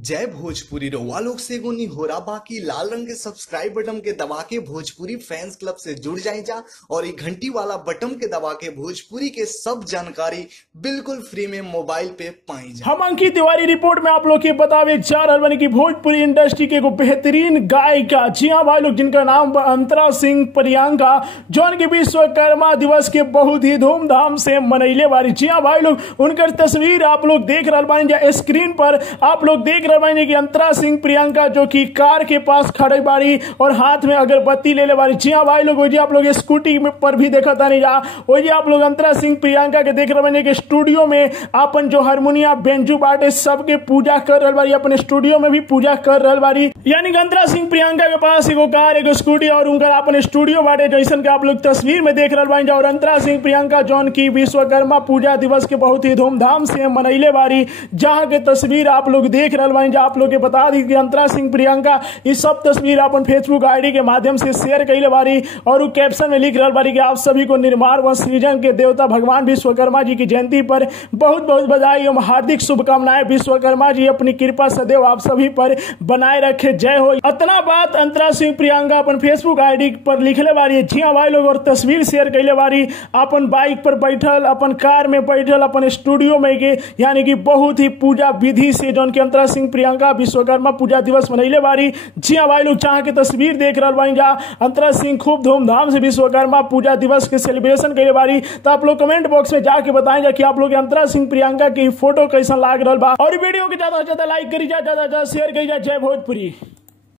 जय भोजपुरी रउआ लोग से एगो निहोरा बाकी लाल रंग के सब्सक्राइब बटन के दबा के भोजपुरी फैंस क्लब से जुड़ जाए जा और ये घंटी वाला बटन के दबा के भोजपुरी के सब जानकारी बिल्कुल फ्री में मोबाइल पे पाई जा। हम अंकित तिवारी रिपोर्ट में आप लोग के बतावे जा रहा बने की भोजपुरी इंडस्ट्री के एगो बेहतरीन गायिका, जी हाँ भाई लोग, जिनका नाम अंतरा सिंह प्रियंका, जौन के विश्वकर्मा दिवस के बहुत ही धूमधाम से मनैले बारी। जी हाँ भाई लोग, उनकर तस्वीर आप लोग देख रहा बानी स्क्रीन पर। आप लोग देख रहे बानी कि अंतरा सिंह प्रियंका जो कि कार के पास खड़े बारी और हाथ में अगरबत्ती ले ले बारी। जी हाँ भाई लोग, वो जी आप लोग स्कूटी पर भी देखा था नहीं जा, वो जी आप लोग अंतरा सिंह प्रियंका के देख रहे बानी कि स्टूडियो में अपन जो हारमोनिया बेंजू बाटे सबके पूजा कर रहा बारी, अपने स्टूडियो में भी पूजा कर रहा बारी। यानी कि अंतरा सिंह प्रियंका के पास एगो कार, एगो स्कूटी और उनका अपन स्टूडियो बाटे, जैसन के आप लोग तस्वीर में देख रहे बानी। और अंतरा सिंह प्रियंका जौन की विश्वकर्मा पूजा दिवस के बहुत ही धूमधाम से मनैले बारी, जहां के तस्वीर आप लोग देख रहे बानी। आप लोग के बता दी कि अंतरा सिंह प्रियंका इस सब तस्वीर अपन फेसबुक आईडी के माध्यम से शेयर कैले बारी और कैप्शन में लिख रहा बारी कि आप सभी को निर्माण व सृजन के देवता भगवान विश्वकर्मा जी की जयंती पर बहुत बहुत बधाई एवं हार्दिक शुभकामनाएं। विश्वकर्मा जी अपनी कृपा सदैव आप सभी पर बनाए रखे, जय हो। इतना बात अंतरा सिंह प्रियंका अपन फेसबुक आईडी पर लिखले बारी। जी हाँ भाई लोग, और तस्वीर शेयर कैले बारी अपन बाइक पर बैठल, अपन कार में बैठल, अपन स्टूडियो में के, यानी कि बहुत ही पूजा विधि से जौन की अंतरा सिंह प्रियंका विश्वकर्मा पूजा दिवस मनैले बारी। जी हाँ भाई लोग, जहाँ के तस्वीर देख रहा बानी जा, अंतरा सिंह खूब धूमधाम से विश्वकर्मा पूजा दिवस के सेलिब्रेशन कैले बारी। तो आप लोग कमेंट बॉक्स में जाके बताएं कि आप लोग अंतरा सिंह प्रियंका की फोटो कैसा लाग रहा बा, और वीडियो के ज्यादा से ज्यादा लाइक करी जा, ज्यादा से ज्यादा शेयर करी जा। जय भोजपुरी।